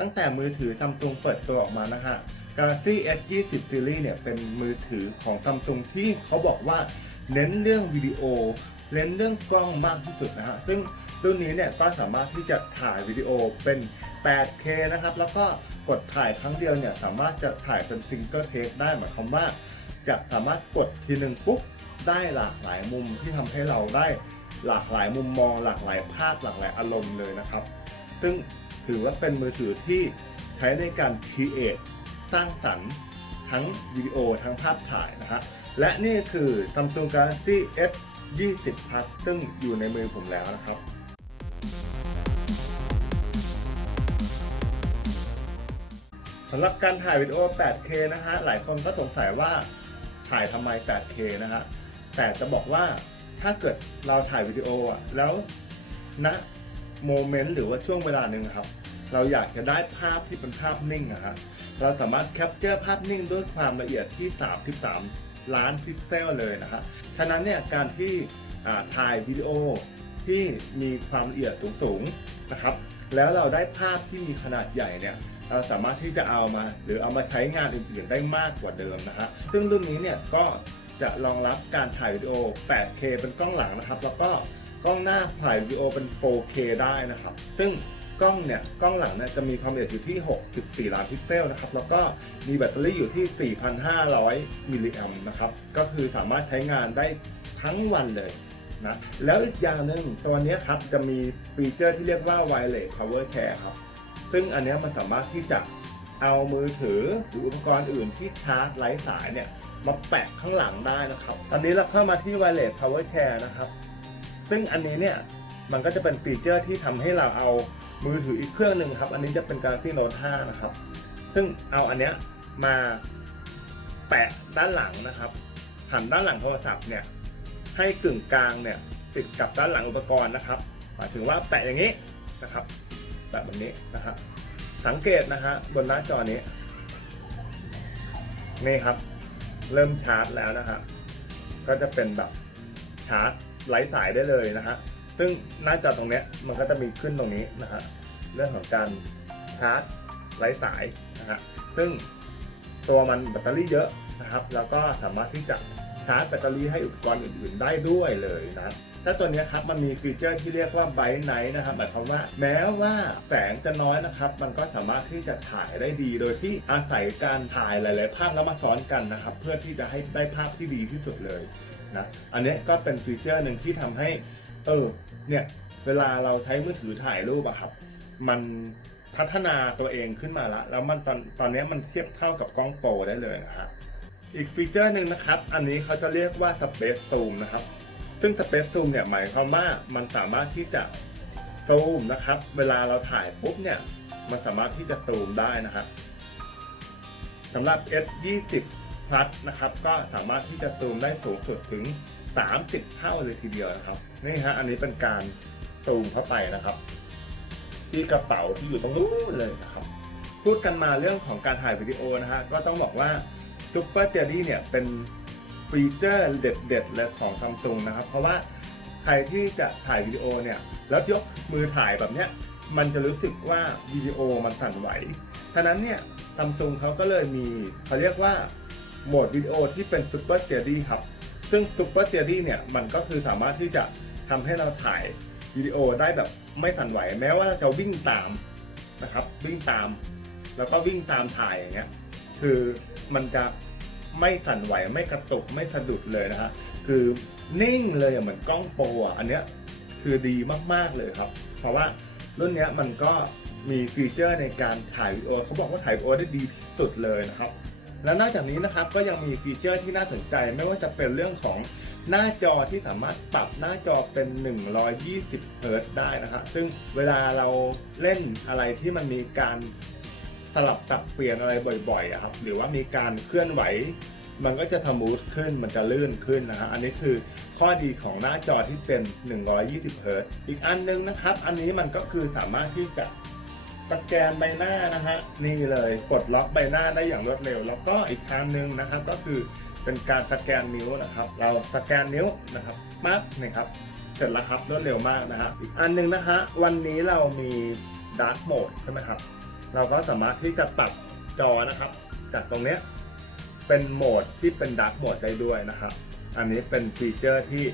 ตั้งแต่มือถือซัมซุงเปิดตัวออกมานะฮะ Galaxy S20 Series เนี่ยเป็นมือถือของซัมซุงที่เขาบอกว่าเน้นเรื่องวิดีโอ เน้นเรื่องกล้องมากที่สุดนะฮะ ซึ่งรุ่นนี้เนี่ยก็สามารถที่จะถ่ายวิดีโอเป็น 8K นะครับ แล้วก็กดถ่ายครั้งเดียวเนี่ยสามารถจะถ่ายเป็นซิงเกิลเทคได้หมายความว่า จะสามารถกดทีหนึ่งปุ๊บได้หลากหลายมุมที่ทำให้เราได้หลากหลายมุมมอง หลากหลายภาพหลากหลายอารมณ์เลยนะครับ ซึ่ง ถือว่าเป็นมือถือที่ใช้ในการครีเอทสร้างสรรค์ทั้งวิดีโอทั้งภาพถ่ายนะฮะและนี่คือ Samsung Galaxy S 20 Plus ซึ่งอยู่ในมือผมแล้วนะครับสำหรับการถ่ายวิดีโอ 8K นะฮะ หลายคนก็สงสัยว่าถ่ายทำไม 8K นะฮะ แต่จะบอกว่าถ้าเกิดเราถ่ายวิดีโออะ แล้วณ โมเมนต์หรือว่าช่วงเวลาหนึ่งอะครับ เราอยากจะได้ภาพที่เป็นภาพนิ่งอะฮะเราสามารถแคปเจอร์ภาพนิ่งด้วยความละเอียดที่ 33 ล้านพิกเซลเลยนะฮะฉะนั้นเนี่ยการที่ถ่ายวิดีโอที่มีความละเอียดสูงๆนะครับ แล้วเราได้ภาพที่มีขนาดใหญ่เนี่ยเราสามารถที่จะเอามา หรือเอามาใช้งานอื่นๆได้มากกว่าเดิมนะฮะซึ่งรุ่นนี้เนี่ยก็จะรองรับการถ่ายวิดีโอ 8K เป็นกล้องหลังนะครับ แล้วก็ กล้องหน้าถ่ายวิดีโอเป็น 4K ได้นะครับ ซึ่งกล้องเนี่ยกล้องหลังเนี่ยจะมีความละเอียดอยู่ที่ 64 ล้านพิกเซลนะครับ แล้วก็มีแบตเตอรี่อยู่ที่ 4,500 มิลลิแอมป์นะครับ ก็คือสามารถใช้งานได้ทั้งวันเลยนะ แล้วอีกอย่างหนึ่งตัวนี้ครับจะมีฟีเจอร์ที่เรียกว่า Wireless Power Share ครับ ซึ่งอันนี้มันสามารถที่จะเอามือถือหรืออุปกรณ์อื่นที่ชาร์จไร้สายเนี่ยมาแปะข้างหลังได้นะครับ ตอนนี้เราเข้ามาที่ Wireless Power Share นะครับ ซึ่งอันนี้เนี่ยมันก็จะเป็นฟีเจอร์ที่ทำให้เราเอามือถืออีกเครื่องหนึ่งครับ อันนี้จะเป็น Galaxy Note 5 นะครับ ซึ่งเอาอันเนี้ยมาแปะด้านหลังนะครับหันด้านหลังโทรศัพท์เนี่ยให้กึ่งกลางเนี่ยติดกับด้านหลังอุปกรณ์นะครับหมายถึงว่าแปะอย่างนี้นะครับแบบนี้นะฮะสังเกตนะฮะบนหน้าจอนี้นี่ครับ เริ่มชาร์จแล้วนะฮะก็จะเป็นแบบชาร์จ ไร้สายได้เลยนะฮะซึ่งหน้าจอตรงเนี้ยมันก็จะมีขึ้นตรงนี้นะฮะเรื่องของการชาร์จไร้สายนะฮะซึ่งตัวมันแบตเตอรี่เยอะนะครับ แล้วก็สามารถที่จะชาร์จแบตเตอรี่ให้อุปกรณ์อื่นๆ ได้ด้วยเลยนะถ้าตัวเนี้ยครับมันมีฟีเจอร์ที่เรียกว่า Bright Night นะครับหมายความว่าแม้ว่าแสงจะน้อยนะครับ มันก็สามารถที่จะถ่ายได้ดีโดยที่อาศัยการถ่ายหลาย ๆ ภาพแล้วมาซ้อนกันนะครับ เพื่อที่จะให้ได้ภาพที่ดีที่สุดเลย นะอันนี้ก็เป็นฟีเจอร์หนึ่งที่ทำให้ เออเนี่ยเวลาเราใช้มือถือถ่ายรูปอะครับ มันพัฒนาตัวเองขึ้นมาแล้วแล้วมันตอนตอนนี้มันเทียบเท่ากับกล้องโปรได้เลยนะครับอีกฟีเจอร์หนึ่งนะครับ อันนี้เขาจะเรียกว่า Space Zoom นะครับ ซึ่ง Space Zoom เนี่ยหมายความว่ามันสามารถที่จะซูมนะครับ เวลาเราถ่ายปุ๊บเนี่ยมันสามารถที่จะซูมได้นะครับสำหรับ S20 Plus นะครับก็สามารถที่จะซูมได้สูงสุดถึง 30 เท่าเลยทีเดียวนะครับนี่ฮะอันนี้เป็นการซูมเข้าไปนะครับ ที่กระเป๋าที่อยู่ตรงนู้นเลยนะครับ พูดกันมาเรื่องของการถ่ายวิดีโอนะฮะก็ต้องบอกว่า Super j e l l y เนี่ยเป็นฟีเจอร์เด็ดๆเลยของซัมซุงนะครับ เพราะว่าใครที่จะถ่ายวิดีโอเนี่ยแล้วยกมือถ่ายแบบเนี้ยมันจะรู้สึกว่าวิดีโอมันสั่นไหวฉะนั้นเนี่ยซัมซุงเขาก็เลยมีเขาเรียกว่า โหมดวิดีโอที่เป็น Super j e l l y ครับ ซึ่ง Super j e l l y เนี่ยมันก็คือสามารถที่จะทำให้เราถ่ายวิดีโอได้แบบไม่สั่นไหว แม้ว่าจะวิ่งตามนะครับ วิ่งตาม แล้วก็วิ่งตามถ่ายอย่างเงี้ยคือมันจะไม่สั่นไหวไม่กระตุกไม่สะดุดเลยนะฮะคือนิ่งเลยเหมือนกล้องโปรอันเนี้ยคือดีมาก ๆ เลยครับ เพราะว่ารุ่นเนี้ยมันก็มีฟีเจอร์ในการถ่ายวิดีโอเขาบอกว่าถ่ายวิดีโอได้ดีที่สุดเลยนะครับ แล้วนอกจากนี้นะครับก็ยังมีฟีเจอร์ที่น่าสนใจ ไม่ว่าจะเป็นเรื่องของหน้าจอที่สามารถปรับหน้าจอเป็น 120เฮิรต์ได้นะฮะซึ่งเวลาเราเล่นอะไรที่มันมีการสลับตับเปลี่ยนอะไรบ่อยๆครับหรือว่ามีการเคลื่อนไหว มันก็จะทมูทขึ้นมันจะลื่นขึ้นนะฮะอันนี้คือข้อดีของหน้าจอที่เป็น 120เฮิรต์อีกอันนึงนะครับ อันนี้มันก็คือสามารถที่จะ สแกนใบหน้านะฮะนี่เลยกดล็อกใบหน้าได้อย่างรวดเร็ว แล้วก็อีกทางหนึ่งนะครับก็คือเป็นการสแกนนิ้วนะครับ เราสแกนนิ้วนะครับปั๊บนี่ครับเสร็จแล้วครับรวดเร็วมากนะฮะอีกอันหนึงนะฮะวันนี้เรามี Dark Mode ใช่ไหมครับเราก็สามารถที่จะปรับจอนะครับ จากตรงเนี้ยเป็นโหมดที่เป็นดาร์กโหมดได้ด้วยนะครับ อันนี้เป็นฟีเจอร์ที่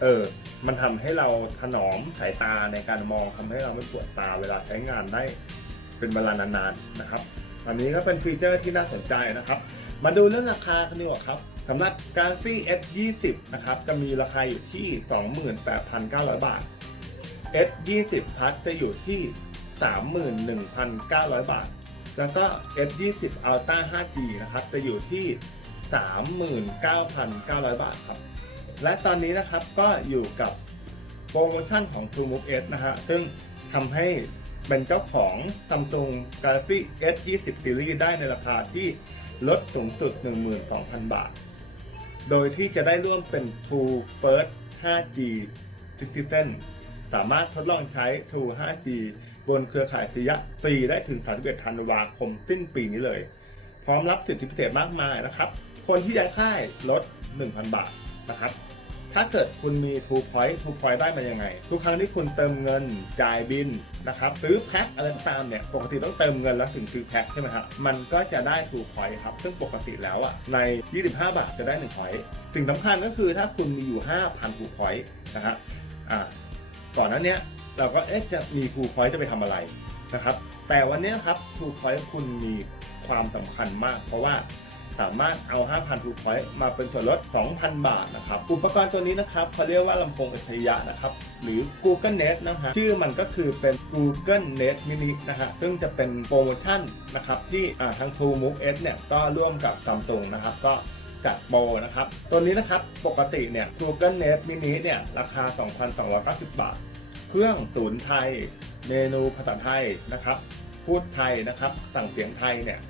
เออมันทำให้เราถนอมสายตาในการมองทำให้เราไม่ปวดตาเวลาใช้งานได้ เป็นเวลานานๆนะครับ อันนี้ก็เป็นฟีเจอร์ที่น่าสนใจนะครับ มาดูเรื่องราคากันดีกว่าครับสำหรับ Galaxy S20 นะครับจะมีราคาอยู่ที่ 28,900 บาท S20 Plus จะอยู่ที่ 31,900 บาท แล้วก็ S20 Ultra 5G นะครับจะอยู่ที่ 39,900 บาทครับ และตอนนี้นะครับก็อยู่กับโปรโมชั่นของ TrueMove S นะฮะซึ่งทำให้ เป็นเจ้าของ Samsung Galaxy S20 Series ได้ในราคาที่ลดสูงสุด 12,000 บาท โดยที่จะได้ร่วมเป็น True First 5G Citizen สามารถทดลองใช้ True 5G บนเครือข่ายสียะฟรีได้ถึง 31 ธันวาคมสิ้นปีนี้เลย พร้อมรับสิทธิพิเศษมากมายนะครับ คนที่ย้ายค่ายลด 1,000 บาทนะครับ ถ้าเกิดคุณมี True Point True Point ได้มายังไง ทุกครั้งที่คุณเติมเงินจ่ายบินนะครับซื้อแพ็คอะไรตามเนี่ยปกติต้องเติมเงินแล้วถึงซื้อแพ็คใช่ไหมครับมันก็จะได้ True Point ครับซึ่งปกติแล้วอะใน 25 บาทจะได้1 Point สิ่งสำคัญก็คือถ้าคุณมีอยู่ 5,000 True Point นะฮะอ่าก่อนหน้าเนี้ยเราก็เอ๊ะจะมี True Point จะไปทำอะไรนะครับแต่วันนี้ครับ True Point คุณมีความสำคัญมาก เพราะว่า สามารถเอา 5,000ทูพอยต์มาเป็นส่วนลด 2,000 บาทนะครับ อุปกรณ์ตัวนี้นะครับเขาเรียกว่าลำโพงอัจฉริยะนะครับหรือ Google Nest นะฮะชื่อมันก็คือเป็น Google Nest Mini นะฮะซึ่งจะเป็นโปรโมชั่นนะครับที่ทาง True Move S เนี่ยก็ร่วมกับ Samsung นะครับก็จัดโปรนะครับ ตัวนี้นะครับ ปกติเนี่ย Google Nest Mini เนี่ย ราคา 2,290 บาท เครื่องศูนย์ไทย เมนูภาษาไทยนะครับ พูดไทยนะครับ สั่งเสียงไทยเนี่ย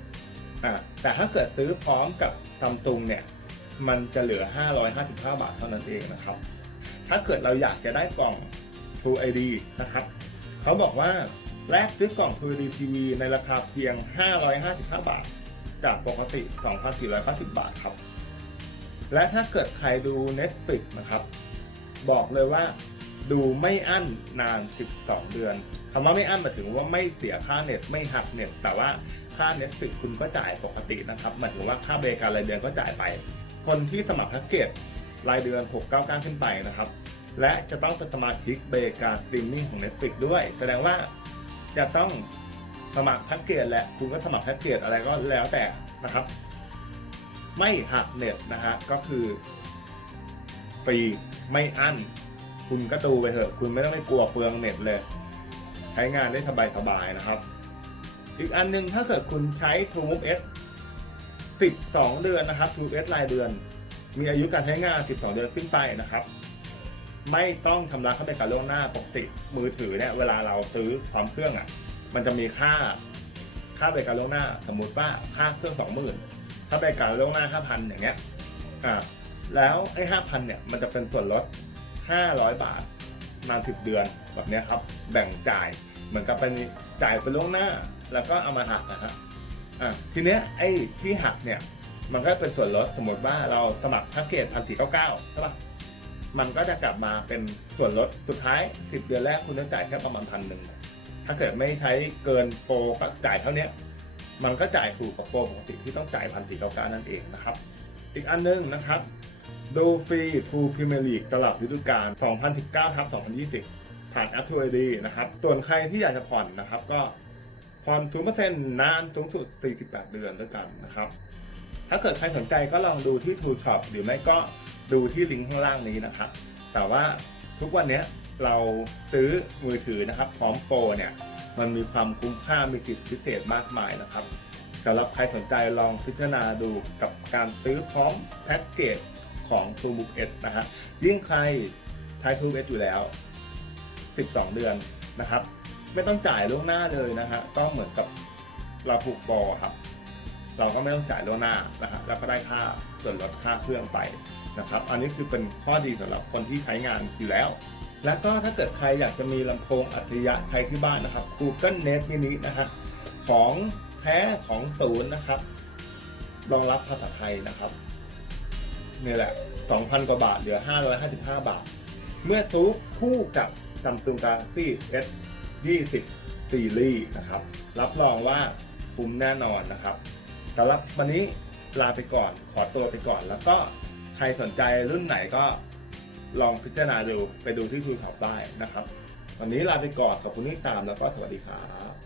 อ่าแต่ถ้าเกิดซื้อพร้อมกับซัมซุงเนี่ย มันจะเหลือ 555 บาทเท่านั้นเองนะครับ ถ้าเกิดเราอยากจะได้กล่อง True ID นะครับ เขาบอกว่าแลกซื้อกล่อง True ID TV ในราคาเพียง 555 บาท จากปกติ 2,490 บาทครับ และถ้าเกิดใครดู Netflix นะครับ บอกเลยว่าดูไม่อั้นนาน 12 เดือน คำว่าไม่อั้นหมายถึงว่าไม่เสียค่าเน็ตไม่หักเน็ตแต่ว่าค่า Netflix คุณก็จ่ายปกตินะครับหมายถึงว่าค่าบริการรายเดือนก็จ่ายไป คนที่สมัครแพ็กเกจรายเดือน 699 ขึ้นไปนะครับ และจะต้องเป็นสมาชิกบริการสตรีมมิ่งของ Netflix ด้วย แสดงว่าจะต้องสมัครแพ็กเกจแหละคุณก็สมัครแพ็กเกจอะไรก็แล้วแต่นะครับ ไม่หักเน็ตนะฮะก็คือฟรีไม่อั้น คุณก็ดูไปเถอะ คุณไม่ต้องไปกลัวเปลืองเน็ตเลย ใช้งานได้สบายๆนะครับ อีกอันหนึงถ้าเกิดคุณใช้ True Move S 12 เดือนนะครับ True S รายเดือน มีอายุการใช้งาน 12 เดือนขึ้นไปนะครับ ไม่ต้องชำระค่าบริการล่วงหน้าปกติมือถือเนี่ยเวลาเราซื้อพร้อมเครื่องอะ มันจะมีค่าค่าบริการล่วงหน้า สมมุติว่าค่าเครื่อง 20,000ค่าบริการล่วงหน้า 5,000 อย่างเงี้ยอ่าแล้วไอ้ 5,000 เนี่ยมันจะเป็นส่วนลด 500 บาท นาน10เดือนแบบนี้ครับ แบ่งจ่ายเหมือนกับเป็นจ่ายไปล่วงหน้า แล้วก็เอามาหักนะฮะอะทีเนี้ยไอ้ที่หักเนี่ยมันก็เป็นส่วนลดสมมติว่าเราสมัครแพ็กเกจพันสี่เก้าเก้าใช่ปะมันก็จะกลับมาเป็นส่วนลดสุดท้าย10เดือนแรกคุณต้องจ่ายแค่ประมาณพันหนึ่งถ้าเกิดไม่ใช้เกินโปรก็จ่ายเท่านี้มันก็จ่ายถูกกว่าโปรปกติที่ต้องจ่ายพันสี่เก้าเก้านั่นเองนะครับ อีกอันหนึงนะครับ ดูฟรีทูพรีเมียร์ลีกตลอดฤดูกาล 2019ทับ2020 ผ่านแอป True ID นะครับ ส่วนใครที่อยากจะผ่อนนะครับ ก็ผ่อน0%นานสูงสุด 48 เดือนด้วยกันนะครับ ถ้าเกิดใครสนใจก็ลองดูที่ True Shop หรือไม่ก็ดูที่ลิงก์ข้างล่างนี้นะครับ แต่ว่าทุกวันนี้เราซื้อมือถือนะครับ พร้อมโปรเนี่ยมันมีความคุ้มค่ามีสิทธิพิเศษมากมายนะครับสำหรับใครสนใจลองพิจารณาดูกับการซื้อพร้อมแพ็กเกจ ของ t r u e Book S นะฮะยิ่งใครใช้ TrueBook อยู่แล้ว 12 เดือนนะครับ ไม่ต้องจ่ายล่วงหน้าเลยนะฮะก็เหมือนกับเราผูกปรครับ เราก็ไม่ต้องจ่ายล่วงหน้านะฮะแล้วก็ได้ค่าส่วนลดค่าเครื่องไปนะครับ อันนี้คือเป็นข้อดีสำหรับคนที่ใช้งานอยู่แล้ว แล้วก็ถ้าเกิดใครอยากจะมีลำโพงอัจฉริยะใช้ที่บ้านนะครับ Google Net Mini นะฮะของแท้ของศูนย์นะครับ รองรับภาษาไทยนะครับ นี่แหละ 2,000 กว่าบาทเหลือ 555 บาท เมื่อซื้อคู่กับ Samsung Galaxy S 20ซีรีส์นะครับ รับรองว่าคุ้มแน่นอนนะครับสำหรับวันนี้ลาไปก่อน ขอตัวไปก่อน แล้วก็ใครสนใจรุ่นไหนก็ลองพิจารณาดูไปดูที่คุยขับได้นะครับ วันนี้ลาไปก่อนขอบคุณที่ตามแล้วก็สวัสดีครับ